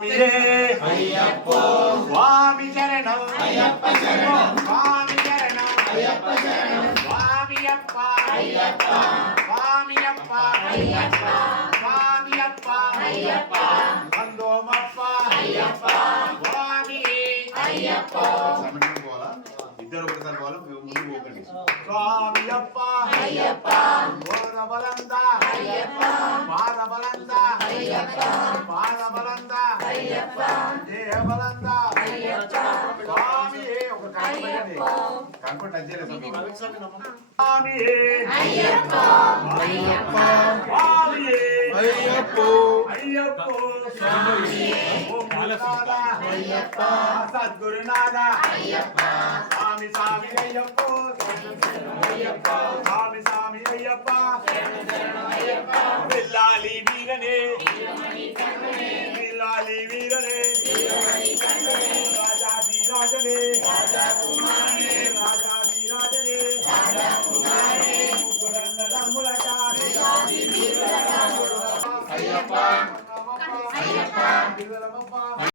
అయ్యప్పో స్వామి శరణం అయ్యప్ప శరణం స్వామి శరణం అయ్యప్ప శరణం స్వామి అప్ప అయ్యప్ప స్వామి అప్ప అయ్యప్ప స్వామి అప్ప అయ్యప్ప వందోమప్ప అయ్యప్ప స్వామి అయ్యప్ప సమయం పోవాలా ఇద్దరు ఒకసారి పోవాలా ముందు పోకండి స్వామి అప్ప అయ్యప్ప గోరబలంద అయ్యప్ప పాదబలంద అయ్యప్ప పాదబలంద అయ్యప్ప దేహబలంద అయ్యప్ప స్వామి ఒక కనపడ స్వామి అయ్యప్ప అయ్యప్ప స్వామి అయ్యప్ప అయ్యప్ప స్వామి అయ్యప్ప సద్గురునాథ అయ్యప్ప స్వామి స్వామి అయ్యప్ప అయ్యప్ప స్వామి స్వామి అయ్యప్ప బిల్లాలి వీరనే బిల్లాలి వీరనే రాజాది రాజనే రాజా కుమారే రాజాది రాజనే రాజా కుమారే ముగ్గురన్న రమ్ములట అయ్యప్ప అయ్యప్ప అయ్యప్ప